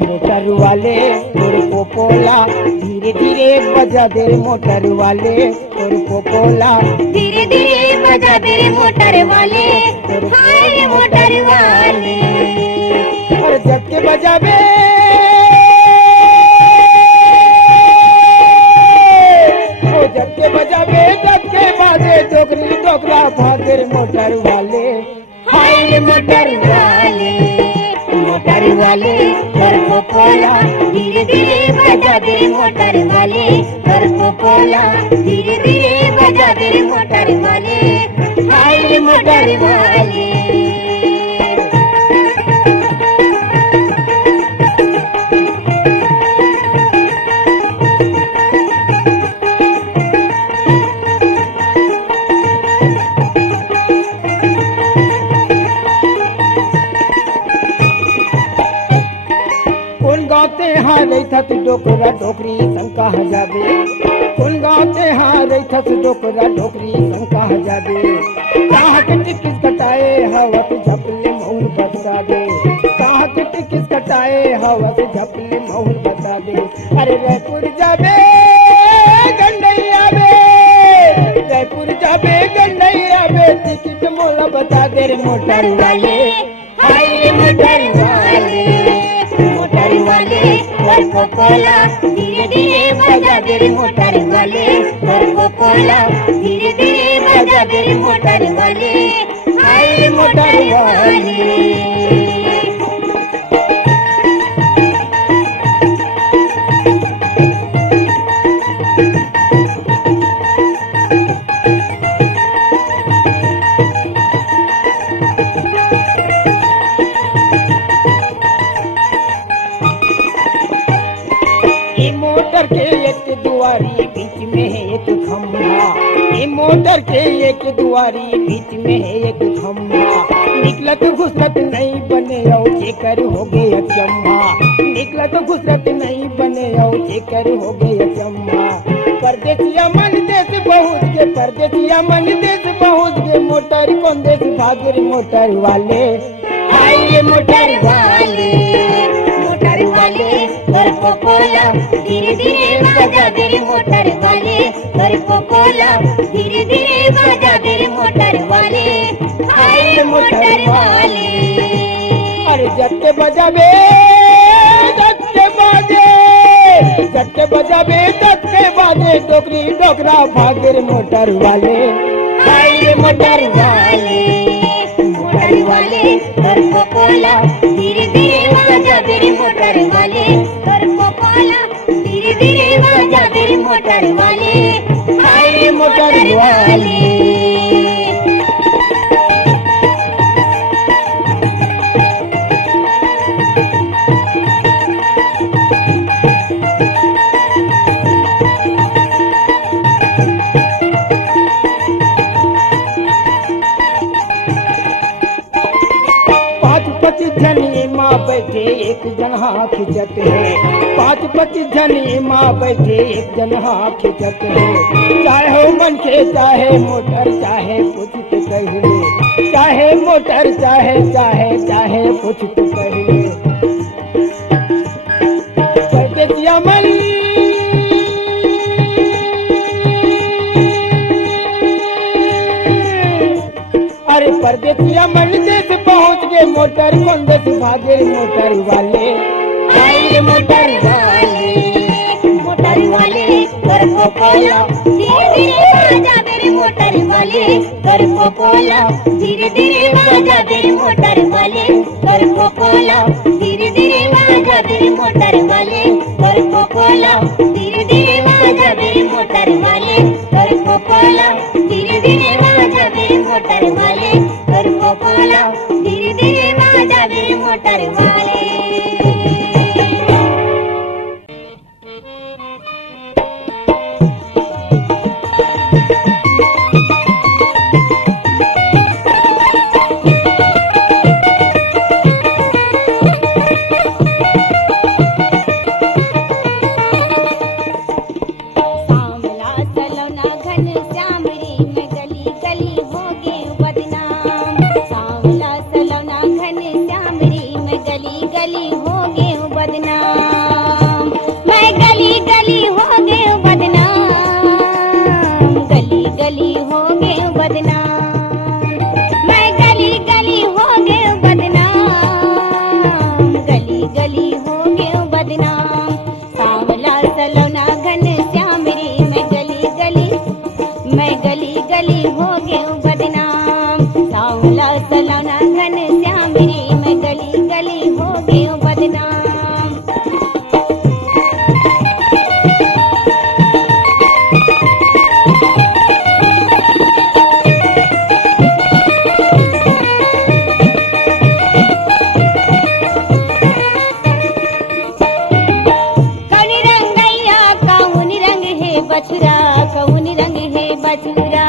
Motor वाले तोर पोपोला धीरे धीरे बजा दे मोटर वाले तोर पोपोला धीरे धीरे बजा दे मोटर वाले, हाय मोटर वाले। और जब के बजाबे ओ जब के बजाबे जब के बाजे डोगरी डोगरा भागर मोटर वाले, हाय मोटर वाले, मोटर वाले कर पोपोला धीरे धीरे बजा दे मोटर वाले, कर पोपोला धीरे धीरे बजा दे मोटर वाले, हाय मोटर वाले। हाँ रही था तू डोकरा डोकरी शंका जाबे, कौन गाँव ते हाँ रही था तू डोकरा डोकरी शंका जाबे। कहाँ के टिकिस कटाए हवा के झपले मऊर बता दे, कहाँ के टिकिस कटाए हवा के झपले मऊर बता दे। अरे रायपुर जाबे गंडैया बे, रायपुर जाबे गंडैया बे, टिकट मोला बता दे रे मोटर वाले, हाय मोटर वाले, मोटर वाले कर पोपोला धीरे धीरे बजा दे मोटर वाले, कर पोपोला धीरे धीरे बजा दे मोटर वाले, हाय मोटर वाले। मोटर के एक दुआरी बीच में है एक खम्भा, ये मोटर के एक दुआरी बीच में है एक खम्भा। निकलत घुसरत नहीं बने औ जेकर हो गया चम्मा, निकलत घुसरत नहीं बने औ जेकर हो गया चम्मा। परदेसिया मन देश पहुँच के, परदेसिया मन देश पहुँच के, मोटर कौन देश भागे मोटर वाले, हाय मोटर वाले, मोटर वाले कर पोपोला धीरे धीरे बजा दे मोटर वाले, कर पोपोला धीरे धीरे बजा दे मोटर वाले, हाय मोटर वाले। अरे जब के बजाबे जब के बाजे, जब के बजाबे जब के बाजे, डोकरी डोकरा भागे मोटर वाले, हाय मोटर वाले, मोटर वाले कर पोपोला धीरे धीरे बजा दे मोटर वाले, कर पोपोला धीरे धीरे बजा दे मोटर वाले, हाय मोटर वाले। जनी माँ बैठे एक जन हाथ खिंचत है, 5-25 जनी माँ बैठे एक जन हाथ खिंचत है। चाहे हो मन के चाहे मोटर चाहे कुछ तो कहिले, चाहे मोटर चाहे चाहे चाहे कुछ तो कहिले। परदेसिया मन अरे परदेसिया मन देश पहुँच गए, मोटर कौन देश भागे मोटर वाले, हाय मोटर वाले, मोटर वाले कर पोपोला धीरे धीरे बजा दे मोटर वाले, कर पोपोला धीरे धीरे बजा दे मोटर वाले, कर पोपोला धीरे धीरे बजा दे मोटर वाले, कर पोपोला धीरे धीरे बजा दे मोटर वाले, कर पोपोला धीरे धीरे बजा दे मोटर वाले, कर पोपोला धीरे धीरे बजा दे मोटर वाले। घन श्याम रे मैं गली गली हो गयो बदनाम। कौन रंगैया कौन रंग है बछुरा, कौन रंग है बछुरा,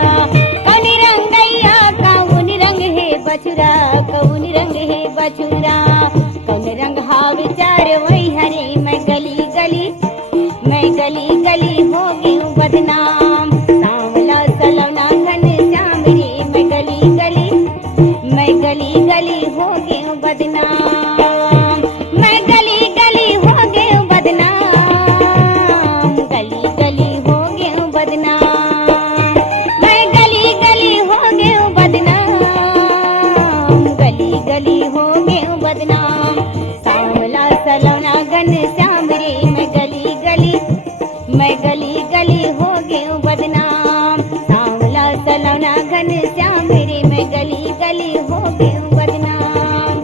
कौन रंगैया कौन रंग है बछुरा, कौन रंग है बछुरा, कौन रंग हाव चार वही हरे मैं गली गली हो गई बदनाम। सांवला सलौना घन श्याम रे मैं गली गली हो गई बदनाम। मैं गली गली हो गई बदनाम, गली गली हो गई बदनाम। मैं गली गली हो गई बदनाम, गली गली हो गई बदनाम। सांवला सलौना घन श्याम रे मैं गली गली हो गई बदनाम। सांवला सलौना घन श्याम रे मैं गली गली हो गई बदनाम।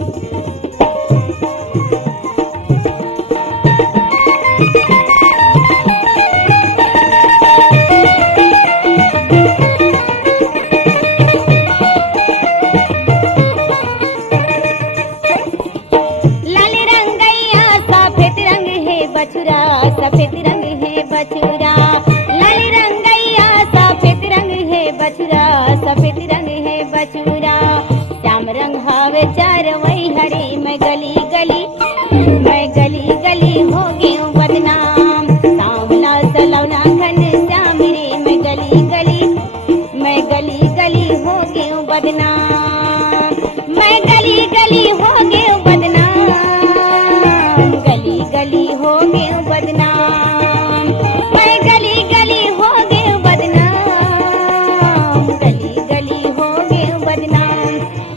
लाल रंगैया सफेद रंग है बछुरा, सफेद रंग है बछुरा, लाल रंगैया सफेद रंग है बछुरा, सफेद रंग है बछुरा, श्याम रंग हावे चार वही हरे मैं गली गली हो गई बदनाम। सांवला सलौना घन श्याम रे मैं गली गली हो गई बदनाम। मैं गली गली हो गई बदनाम, गली गली हो गई बदनाम। मैं गली गली हो गई बदनाम, गली गली हो गई बदनाम।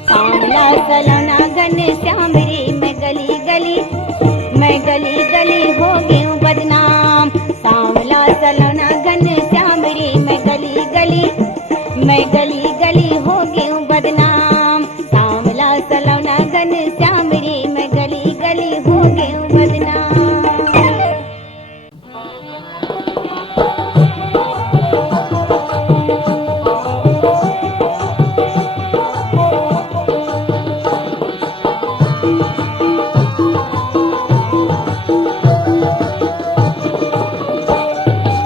सांवला सलौना घन श्याम रे मैं गली गली हो गई बदनाम। सांवला सलौना घन श्याम रे मैं गली गली हो गई बदनाम। सांवला सलौना घन श्याम रे मैं गली हो गई बदनाम।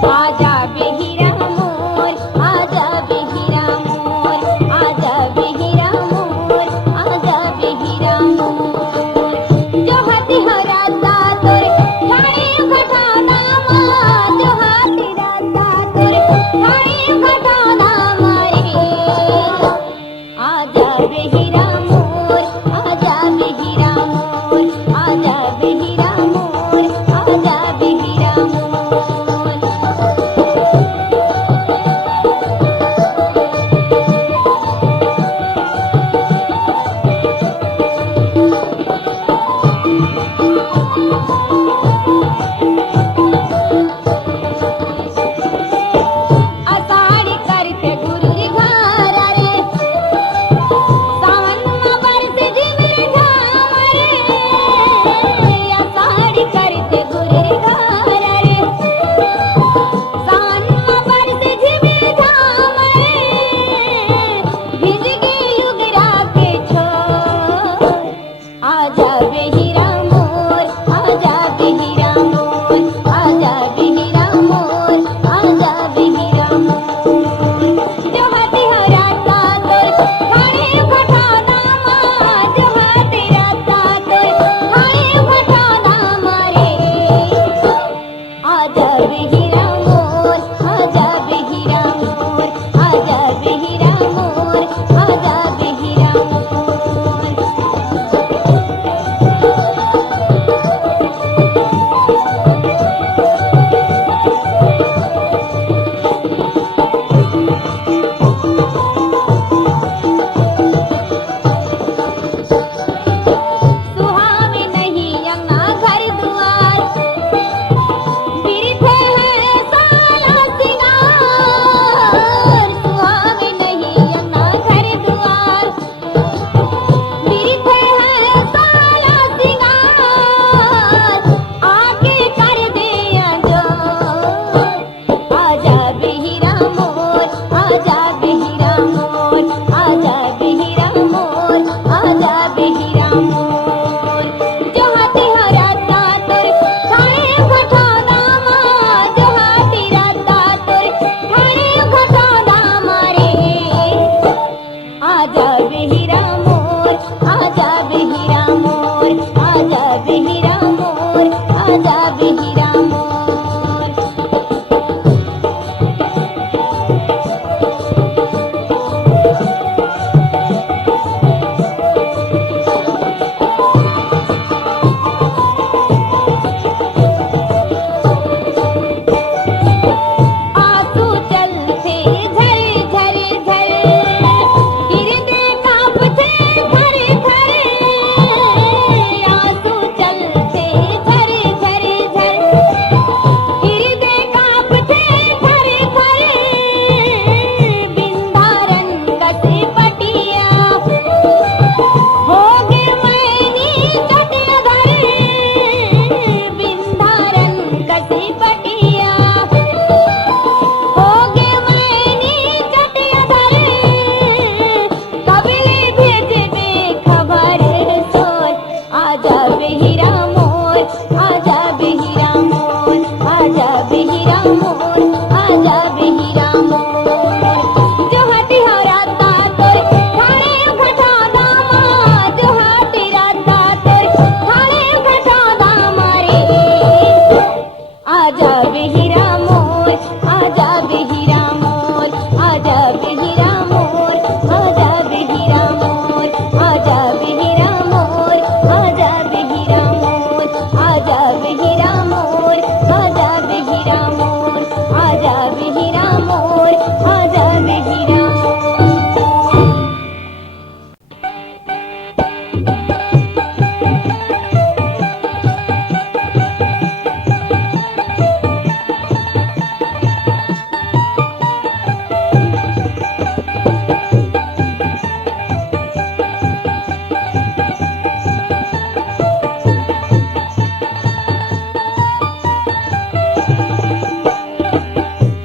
आजा बेहिरा मोर, आजा बेहिरा मोर,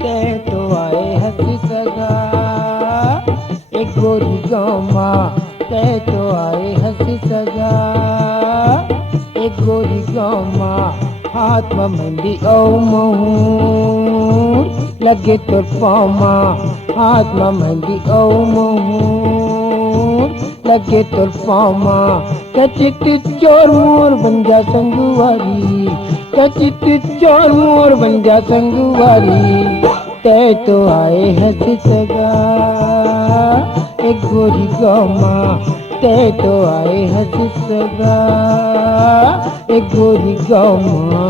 ते तो आए हंसी सगा एक गोरी गामा ते तो आए हंसी सगा एक गोरी गामा हाथ में मेहंदी ओ महूर लगे तोर पामा हाथ में मेहंदी ओ महूर लगे तोर पामा कचित चोर मोर बन जा संगुवारी कचित चोर मोर बन जा संगुवारी ते तो आए हंसी सगा एक गोरी गामा ते तो आए हंसी सगा एक गोरी गामा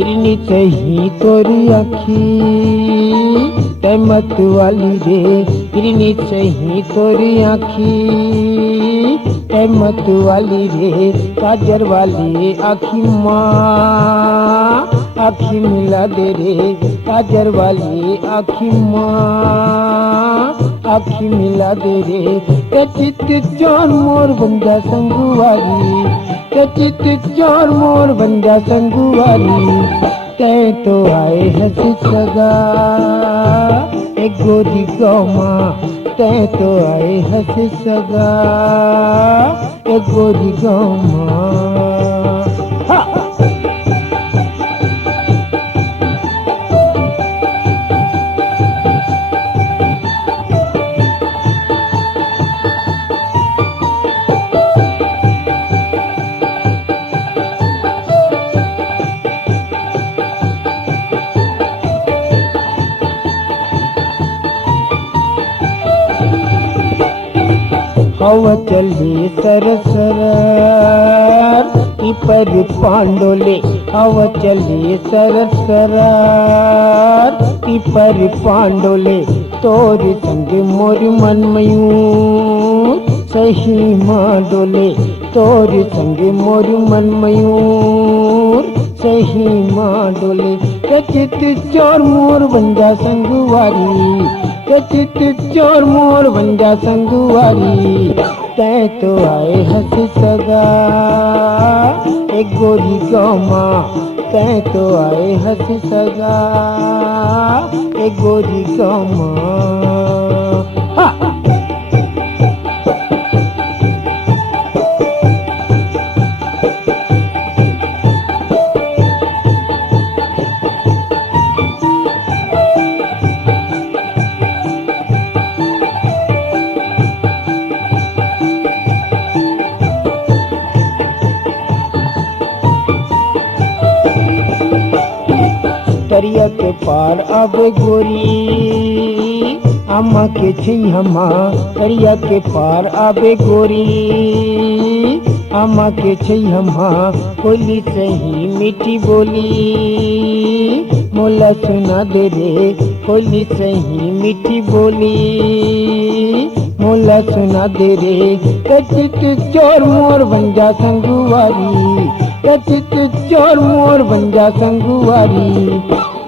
हिरनी सही तोरी आखी ते मत वाली रे हिरनी सही तोरी आखी ते मत वाली रे काजर वाली आखी माँ आखी मिला दे रे काजर वाली आखी माँ आखी मिला दे रे कचित चोर मोर बंदा संगुवारी कचित चोर मोर बन जा संगुवारी ते तो आए हंसी सगा एक गोरी गामा ते तो आए हंसी सगा एक गोरी गामा हवा चली सरसर पर पांडोले हवा चली सरसर पर पांडोले तोर संग मोर मन मयूर सही माँ डोले तोर संग मोर मन मयूर सही माँ डोले कचित चोर मोर बन जा संगवारी कचित चोर मोर बन जा संगवारी ते तो आए हंसी सगा एक गोरी गामा ते तो आए हंसी सगा एक गोरी गामा दरिया के पार अब गोरी अम्मा के छैहमा दरिया के पार अब गोरी अम्मा के छैहमा बोली सही मीठी बोली मोला सुना दे रे बोली सही मीठी बोली मोला सुना दे रे कचित चोर मोर बन जा संगुवारी कचित चोर मोर बन जा संगुवारी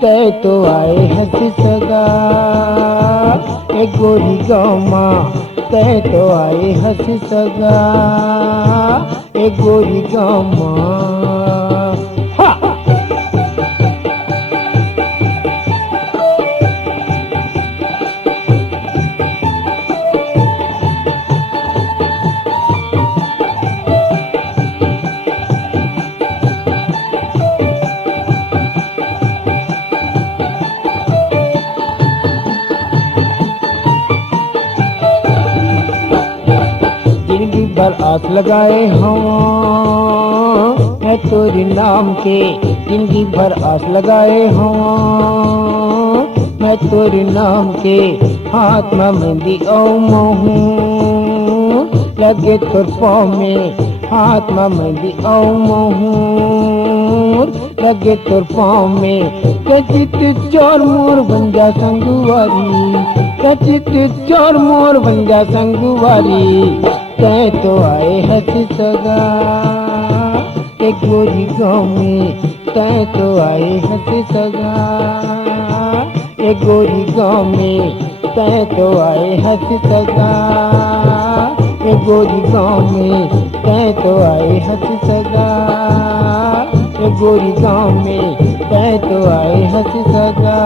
ते तो आए हंसी सगा एक गोरी गामा ते तो आए हंसी सगा एक गोरी गामा पर आस लगाए हम है तोरी नाम के जिंदगी भर आस लगाए हूँ मैं तोरे नाम के हाथ में मेहंदी हूँ लगे तोर पाँव में हाथ में मेहंदी हूँ लगे तोर पाँव में कचित चोर मोर बन जा संगुवारी कचित चोर मोर बन जा संगुवारी तय तो आए हंसी सगा एक गोरी गाँव में तय तो आए हंसी सगा एक गोरी गाँव में तय तो आए हंसी सगा एक गोरी गाँव में तय तो आए हंसी सगा एक गोरी गाँव में तय तो आए हंसी सगा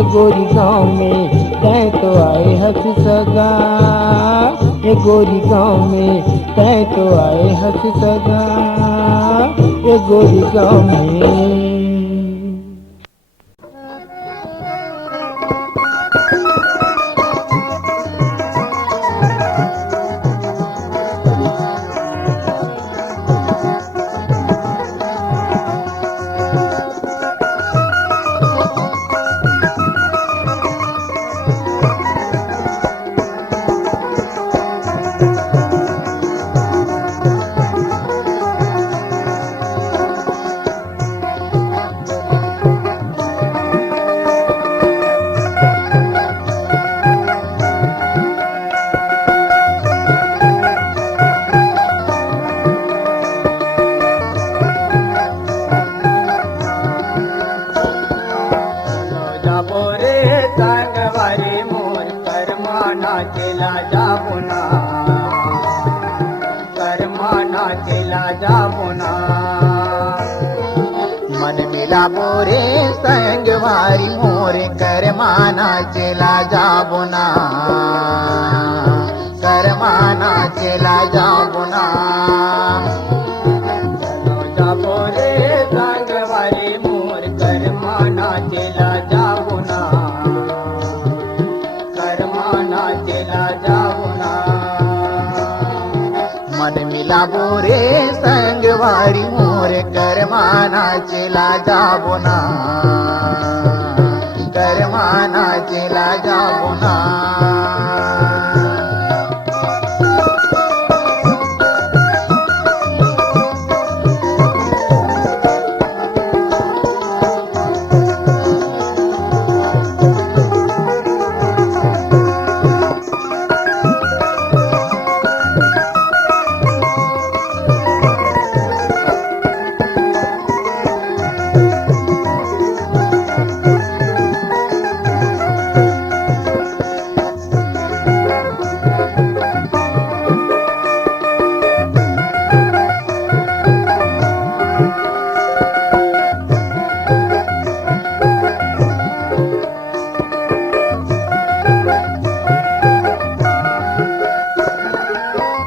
एक गोरी गाँव में तय तो आए हंसी सगा एक गोरी गाँव में तय तो आए हंसी सगा एक गोरी गाँव में बोरे संगवारी मोर करमाना चला जाबुना करमाना चला जाबुना चलो जाबो रे संगवारी मोर करमाना चला जाबुना करमाना चला जाबुना मन मिला बोरे संगवारी मोर करमाना चला जाबुना करमाना चला जाबुना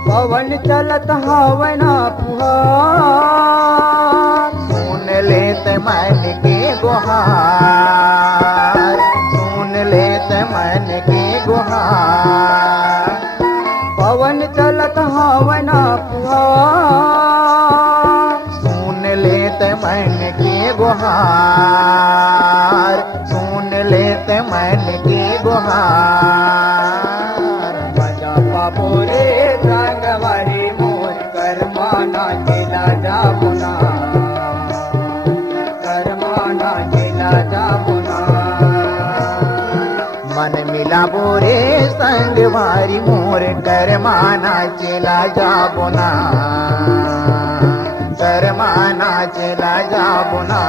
पवन चलत हवना फुहार सुन लेत मन के गुहार सुन लेत मन के गुहार पवन चलत हवना फुहार सुन लेत मन के गुहार सुन लेत मन के गुहार बजा पापो रे संगवारी मोर करमाना चला जाबुना करमाना चला जाबुना मन मिला बोरे संगवारी मोर करमाना चला जाबुना करमाना चला जाबुना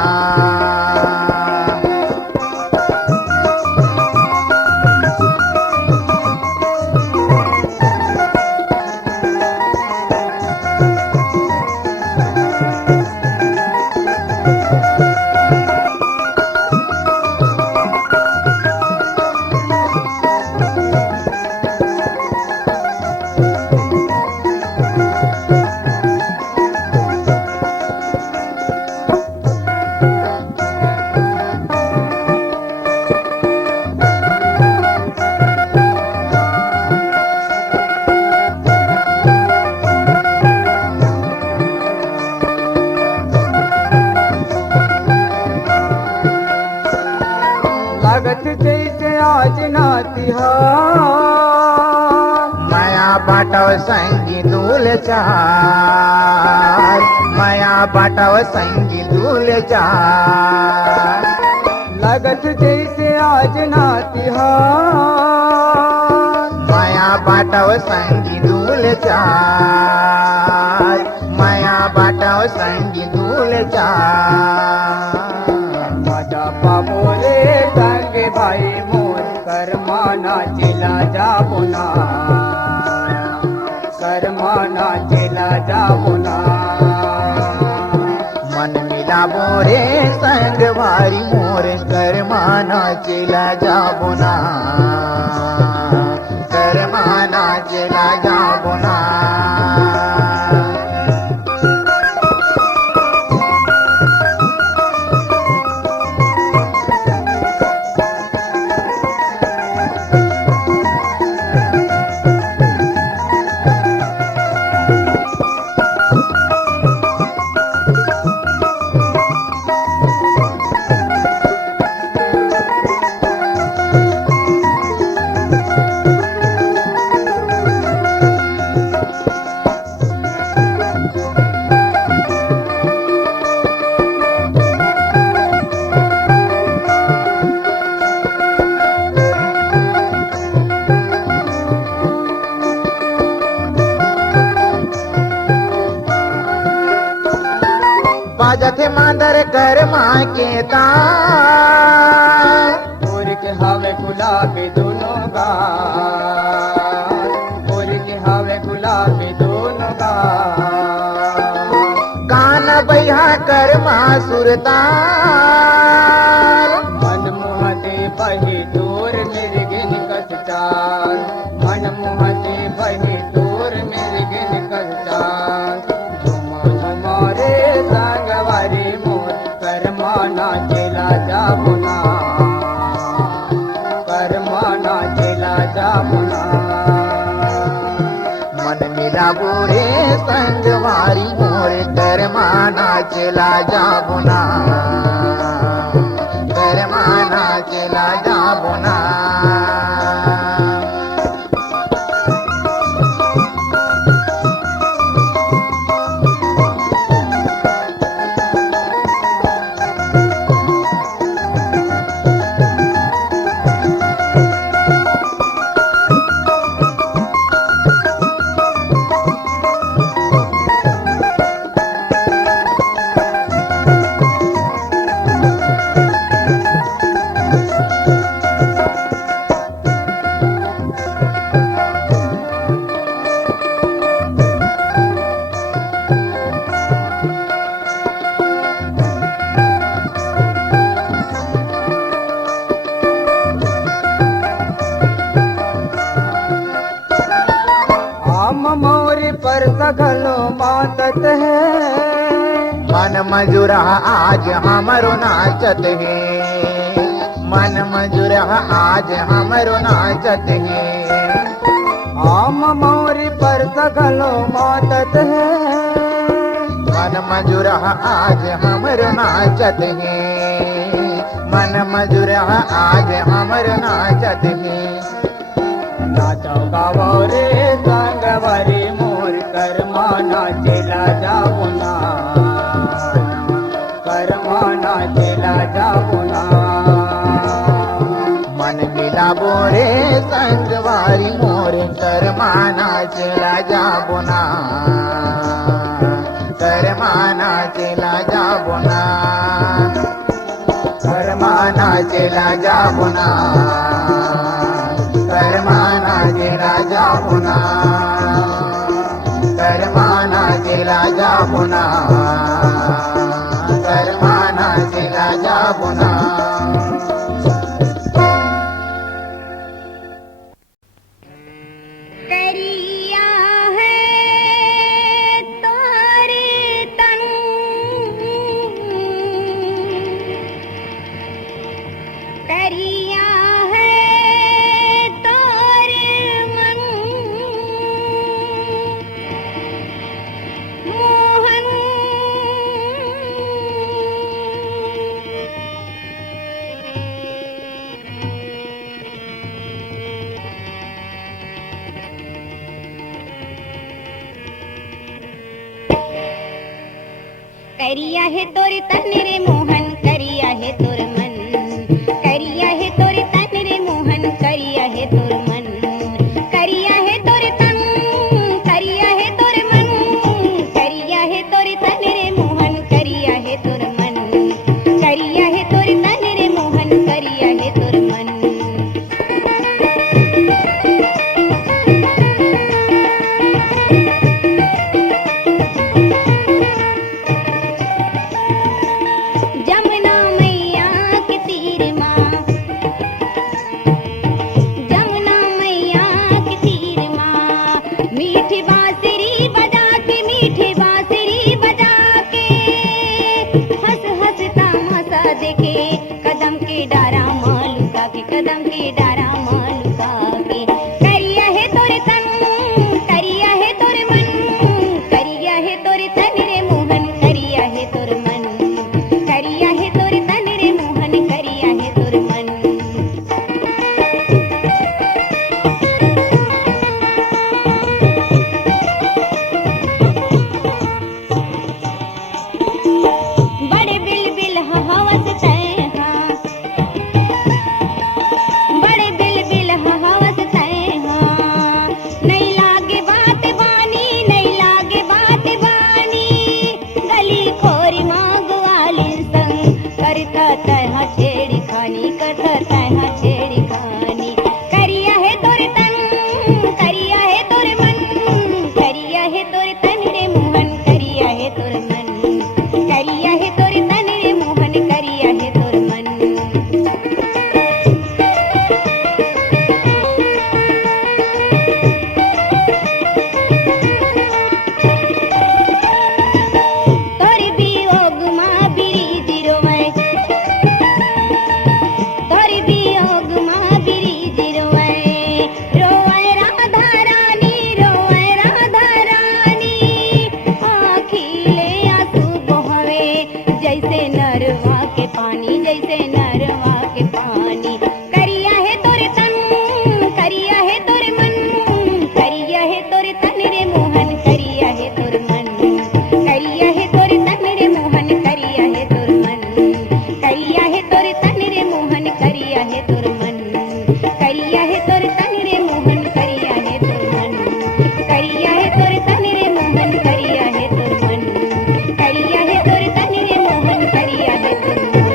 तिहार माया बाटव संगी दूल चार माया बाटव संगी दूल चार लगत जैसे आज ना तिहार माया बाटव संगी दूल चार माया बाटव संगी दूल चार माझा पामोरे संगे भाई मोर करमाना चिला जाबुना करमाना चिला जाबुना मन मिला बोरे संग वारी मोर करमाना चला जाबुना करमाना चला जाबुना बाजथे मांदर कर माँ के तार पूर के हवे गुलाबी दोनों गाल पूर के हवे गुलाबी दोनों गाल कान बैहा कर माँ सुरतार मन मुहते बही दूर मेरे गिन कस चाल मन मुहते बही दूर मेरे गिन कस चाल झुमा झुमा रे संगवारी मोर करमाना चला जाबुना करमाना चला जाबुना मन मिला बोरे संग वारी मोर करमाना चला जाबुना करमाना चला जाबुना आम मोरे पर सगलो मातत है मन मजुरा आज हमरो नाचत है मन मजुरा आज हमरो नाचत है आम मोरे पर सगलो मातत है मन मजुरा आज हमरो नाचत है मन मजुरा आज हमरो नाचत है नाचो गावो रे संगवारी मोर करमाना चला जाबुना करमाना चला जाबुना मन मिला बोरे संगवारी मोर करमाना चला जाबुना करमाना चला जाबुना करमाना चला जाबुना करमाना चला जाबुना करमाना चला जाबुना करमाना चला जाबुना करिया है तोरे तन करिया है तोरे मन मोहन है तोर तन रे मोहन करिया है तोर मन करिया है तोर तन रे मोहन करिया है तोर मन करिया है तोर तन करिया है तोर मन करिया है तोर तन रे मोहन करिया है तोर मन करिया है तोर तन रे मोहन करिया है तोर मन जमुना मैया के तीर माँ जमुना मैया के तीर माँ मीठी बांसुरी बजा के मीठी बांसुरी बजा के हंस हंस तमाशा देखे कदम के डारा मालुका के कदम के डारा मालुका के करिया है तोर तन करिया है तोर मन करिया है तोर तन रे मोहन करिया है तोर मन करिया है तोर तन रे मोहन करिया है तोर मन बड़े बिल हवस तय हाँ बड़े बिल हवस तय हाँ नहीं लागे बात बानी नहीं लागे बात बानी गली खोरी मांगवाली संग करता तह छेड़ी खानी करता तह छेड़ी खानी करिया है तोर तन करिया है तोर मन करिया है तोर तन रे मोहन करिया है तोर मन करिया है तोर तन रे मोहन करिया है तोर मन तोर वियोग माँ बिरीज रोवै तोर वियोग माँ बिरीज रोवै रोवै राधा रानी आँखिले आंसू बहवे जैसे नरवा के पानी जैसे नरवा के पानी करिया है तोर तन करिया है तोर मन करिया है तोर तन रे मोहन करिया है तोर मन करिया है तोर तन रे मोहन करिया है तोर मन करिया है तोर तन रे मोहन करिया है तोर मन करिया है तोर तन रे मोहन करिया है तोर मन करिया है तोर तन रे मोहन करिया है तोर मन करिया है तोर तन रे मोहन करिया है तोर मन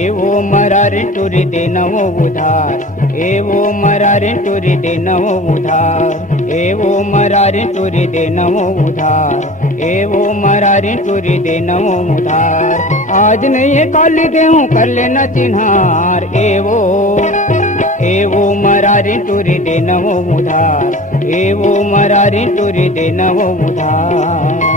एवो मरारी टुरी दे नवो उधार एवो मरारी टुरी दे नवो उधार एवो मरारी टुरी दे नवो उधार एवो मरारी टुरी दे नवो उधार आज नहीं है कल देहूँ कर लेना चिन्हार एवो मरारी टुरी दे नवो उधार एवो मरारी टुरी दे नवो उधार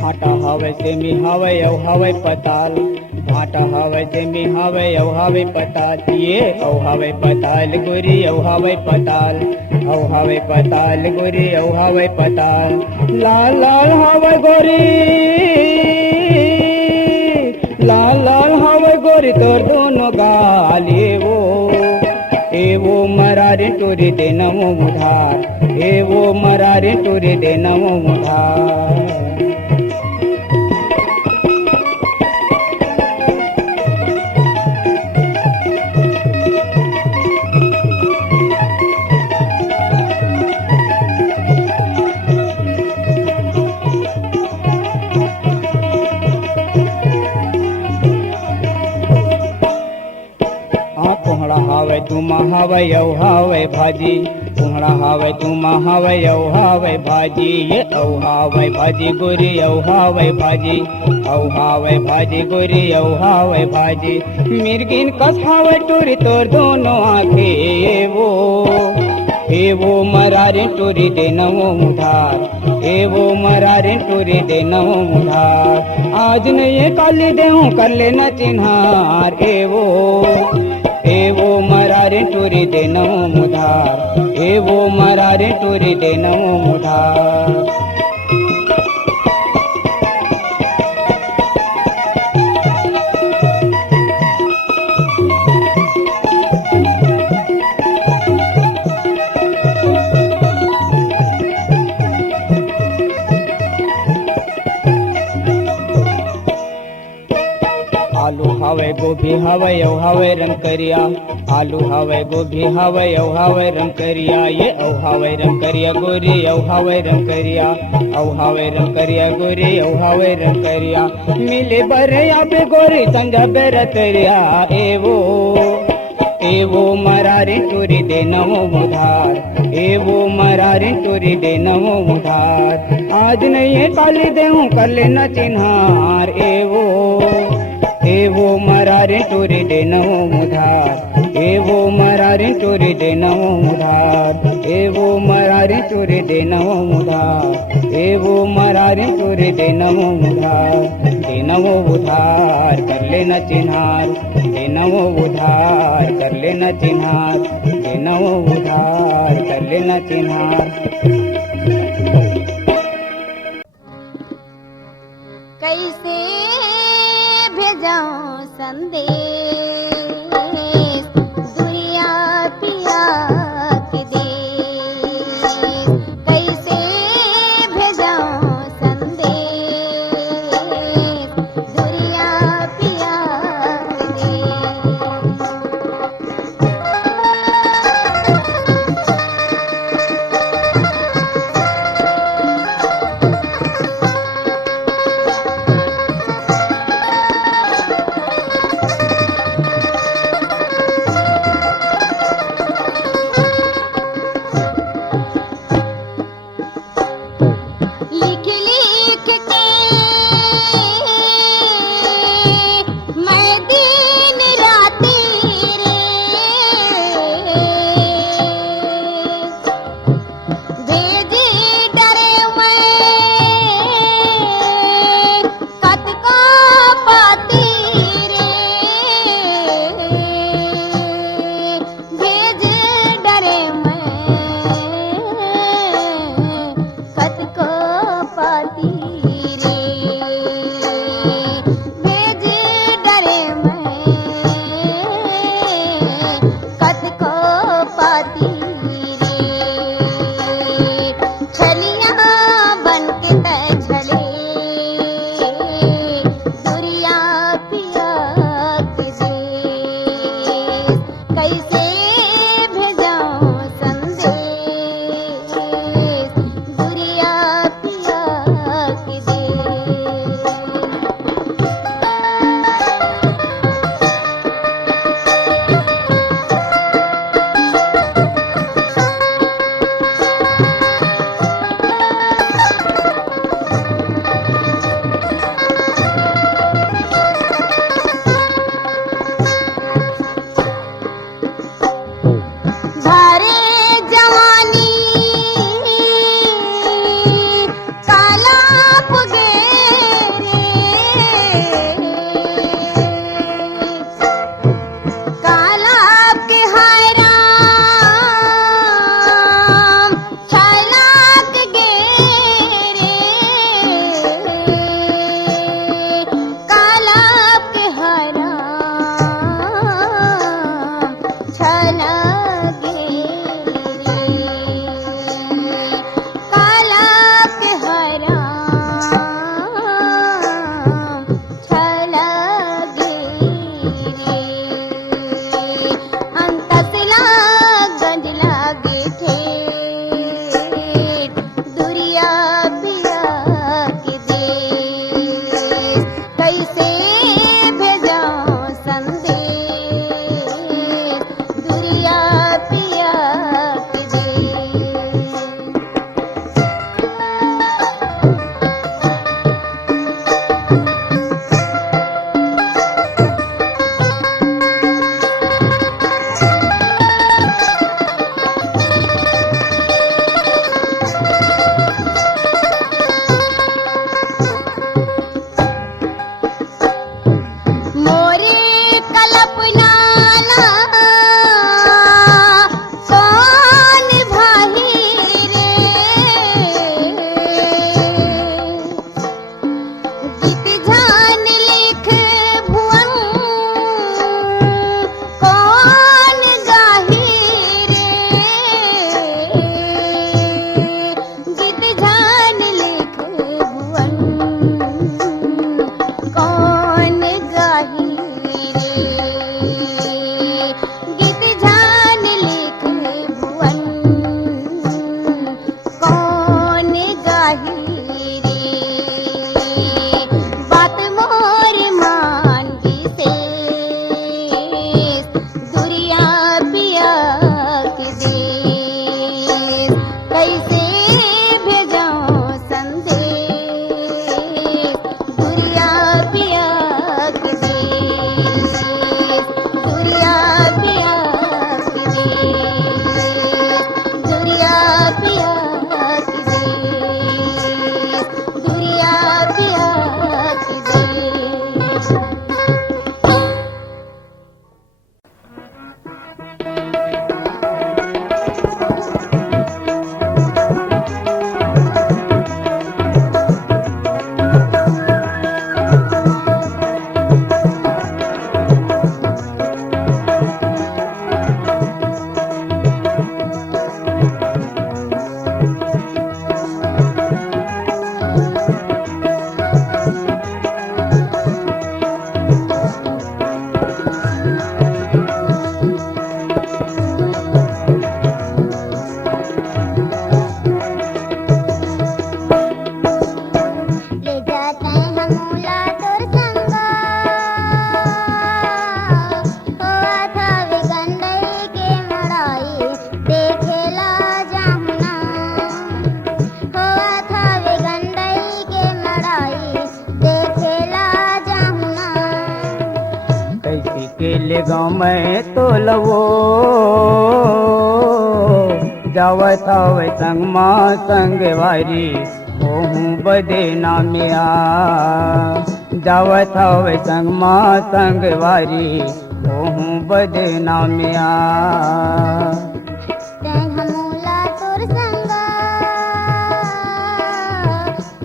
भाटा हवे सेमी हवे औ हवे पताल भाटा हवे सेमी हवे औ हवे पताल ये औ हवे पताल गोरी औ हवे पताल औ हवे पताल गोरी औ हवे पताल लाल लाल हवे गोरी लाल लाल हवे गोरी तोर दोनों गाल एवो मरारी टोरी दे नवो उधार एवो मरारी टोरी दे नवो उधार कोहड़ा हावे तुमा हावे यौ हावे भाजी कुहड़ा हावे तुमा हावे औ हावे भाजी ये औ हावे भाजी गोरी औ हावे भाजी औ हावे भाजी गोरी औ हावे भाजी मिर्गिन कस हावे टोरी तोर दोनों आंखें वो मरारे टोरी दे नवो मुधार वो मरारे टोरी दे नवो मुधार आज न ये काली देहूं कर लेना चिन्हार वो मरारे टोरी दे नवो मुधार वो मरारे टोरी दे नवो मुधार आलू हवे गोभी हवे औ हवे रंग करिया आलू हवे गोभी हवे औ हवे रंग करिया ये औ हवे रंग करिया गोरी औ हवे रंग करिया औ हवे रंग करिया गोरी औ हवे रंग करिया मिले बरे या बे गोरी संजा बेर तरिया वो मरारे टोरी दे नवो मुधार वो मरारे टोरी दे नवो मुधार आज नहीं है काली देहूं कर लेना चिन्हार वो मरारे टोरी दे नवो मुधार वो मरारे टोरी दे नवो मुधार वो मरारे टोरी दे नवो मुधार वो मरारे टोरी दे नवो मुधार दे नवो उधार कर लेना चिन्हार दे नवो उधार कर लेना चिन्हार दे नवो उधार कर लेना चिन्हार कैसे भेजाऊं संदेश दुनिया पिया के देश कैसे भेजाऊं संदेश दुनिया पिया के देश ले गाँव में तो लवो जावत हवे संग माँ संगवारी ओहूँ बदे नामिया जावत हवे संग माँ संगवारी ओहूँ बदे नामिया तेन हमूला तोर संगा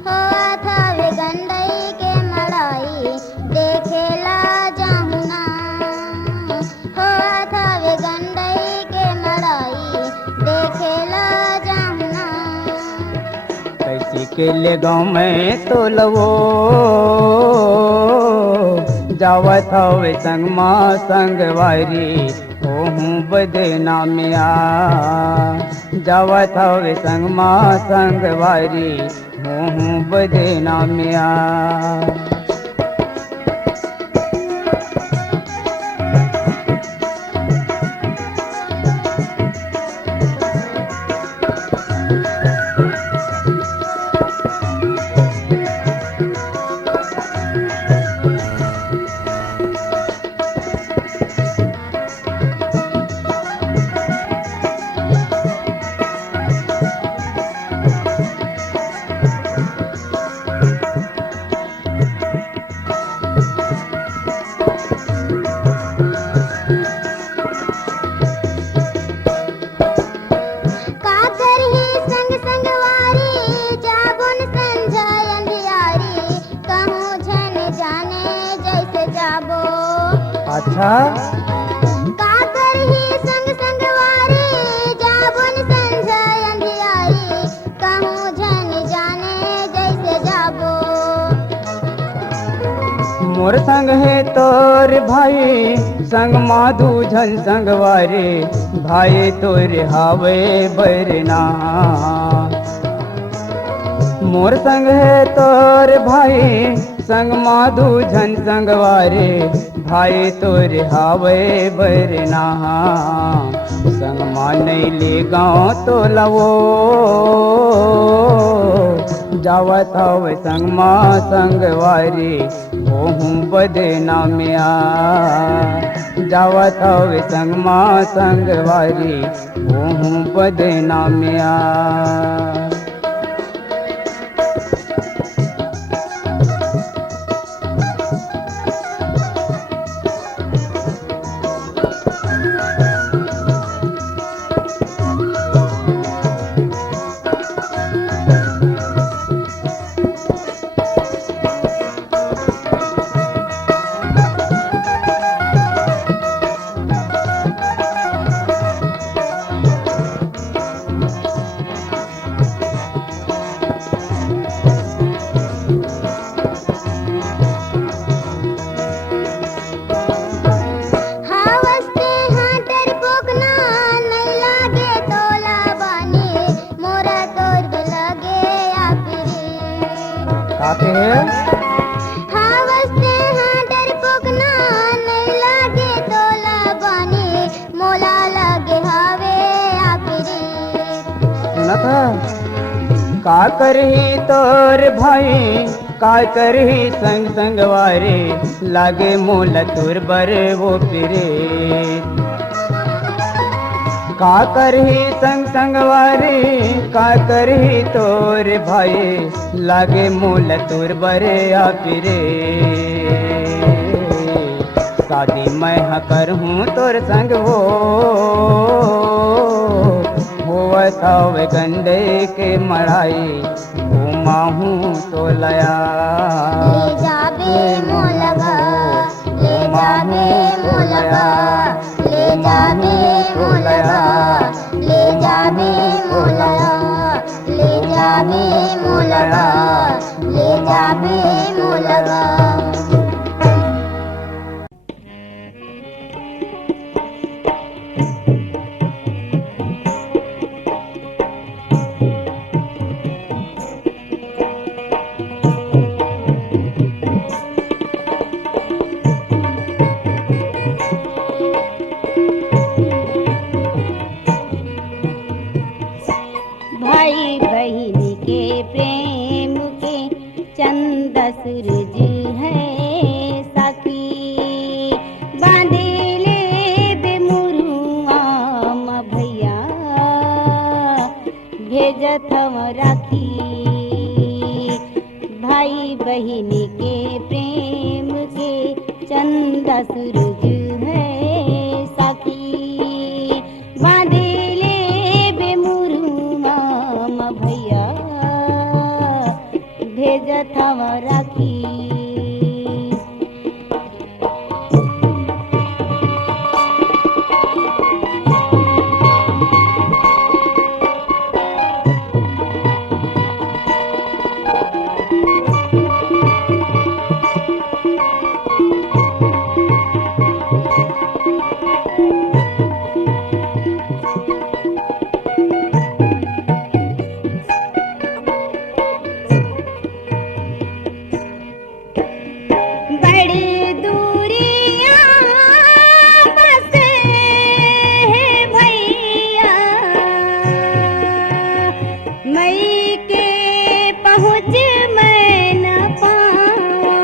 होत हवे गंडई के मड़ाई देखेला जाहुना होत हवे गंडई के मड़ाई देखेला जाहुना कैसी के ले गाँव में तो लवो जावत हवे संग माँ संगवारी ओहूँ बदे नामिया जावत हवे संग माँ संगवारी ओहूँ बदे नामिया का करही संग संगवारी जाबुन संझाय अंधियारी कहूँ झन जाने जैसे जाबो अच्छा का करही संग संगवारी जाबुन संझाय अंधियारी कहूँ झन जाने जैसे जाबो मोर संग है तोर भाई संग माधु झन संगवारे भाई तोर हावे बरना मोर संग है तोर भाई संग माधु झन संगवारे भाई तोर हावे बरना संग माने ले गाँव तो लवो जावत हवे संग माँ संगवारी ओहूँ बदे नामिया जावत हवे संग माँ संगवारी ओहूँ बदे नामिया हावस्ते हाटर पोकना नहीं लागे तोला बानी मोरा तोर लगे आपिरी काके है हावस्ते हाटर पोकना नहीं लागे तोला बानी मोला लगे हावे आपिरी सुनत है का करही तोर भाई का करही संग संगवारे लागे मोल तुर बर वो पिरे का करही संग संगवारे का करही तोर भाई लागे मोल तुर बरे आ पिरे शादी मैं ह करहूँ तोर संग होवत हवे गंडे के मड़ाई घुमाहूँ तो लया ले जाबे मोलगा ले जाबे मोलगा ले जाबे मोलगा ले जाबे मोलगा ले जाबे मोलगा ले जाबे मोलगा भाई बहन के प्रेम के चंदा चंदा सूरज है साखी बांधे ले बेमुरुआ भैया भेजत हवा राखी बड़ी दूरियां बसे है भैया मई के पहुँच मैं न पाऊं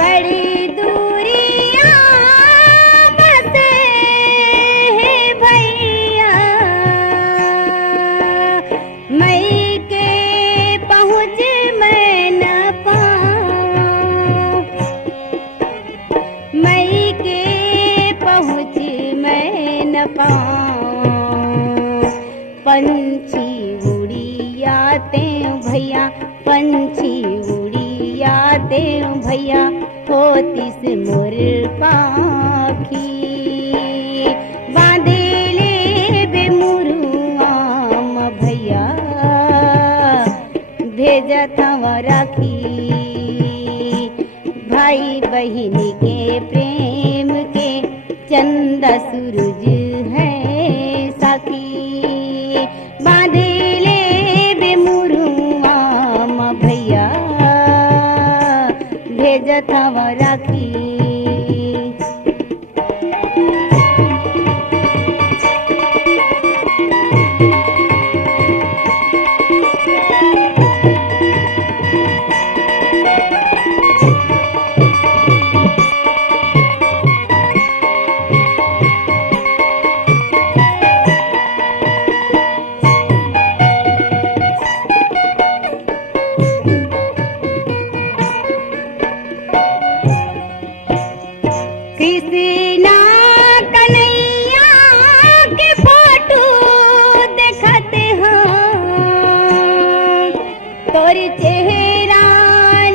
बड़ी दूरियां बसे है भैया मई के पहुँच मैं न मई के पहुँच मैं न पाऊं पंछी उड़ियाते भैया पंछी उड़ियाते भैया होतिस मोर पाखी बांधे ले बेमुरुआ भैया भेजत हवा राखी भाई बहिनी के प्रेम के चंदा सूरज है साखी बांधे ले बेमुरुआ भैया भेजत हवा राखी कृष्णा कन्हैया के फोटो देखते हैं तोर चेहरा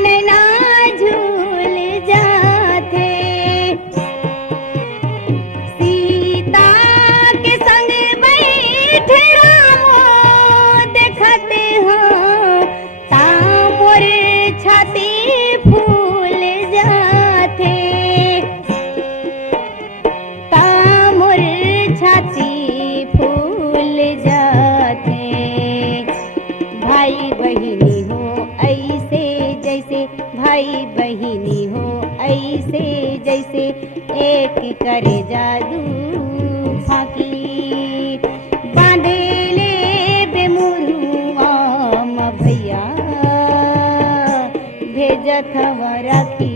नैना झूल जाते सीता के संग बैठे रामो देखते हैं तामोर छाती फूल जाते तामोर छाती फूल जाते भाई बहिनी हो ऐसे जैसे भाई बहिनी हो ऐसे जैसे एक करे जादू फाकी बांधे ले बेमुरुआ भैया भेजत हवा राखी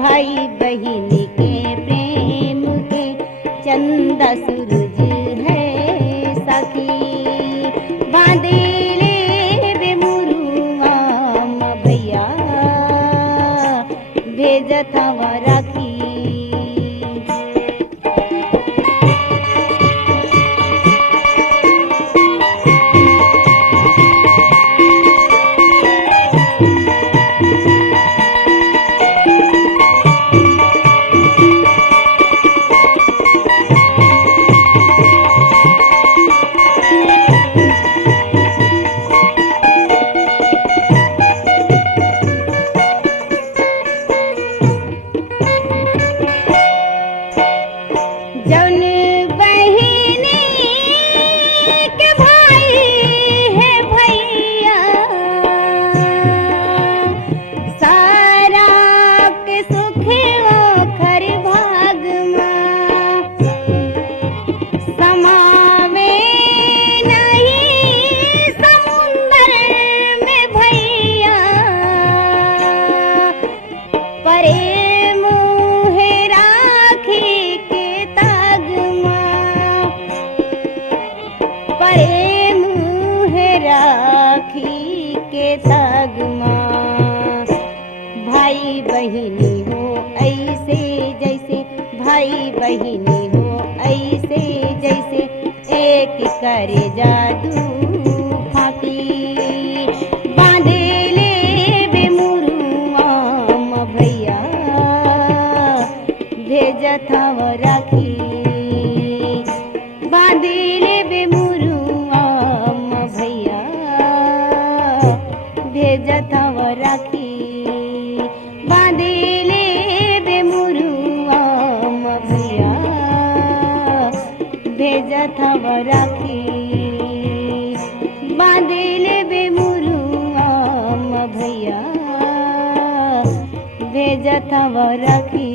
भाई बहिनी के प्रेम के चंदा सूरज है साखी बांधे ले बेमुरुआ भैया भेजत हवा राखी भाई बहिनी हो ऐसे जैसे, भाई बहिनी हो ऐसे जैसे, एक करे जादू फाकी। बांधे ले बेमुरुआ म भैया, भेजत हव राखी। बांधे ले बेमुरुआ म भैया, भेजत हव राखी। बांधे ले बेमुरुआ म भैया, भेजत हव राखी। बांधे ले बेमुरुआ म भैया, भेजत हव राखी।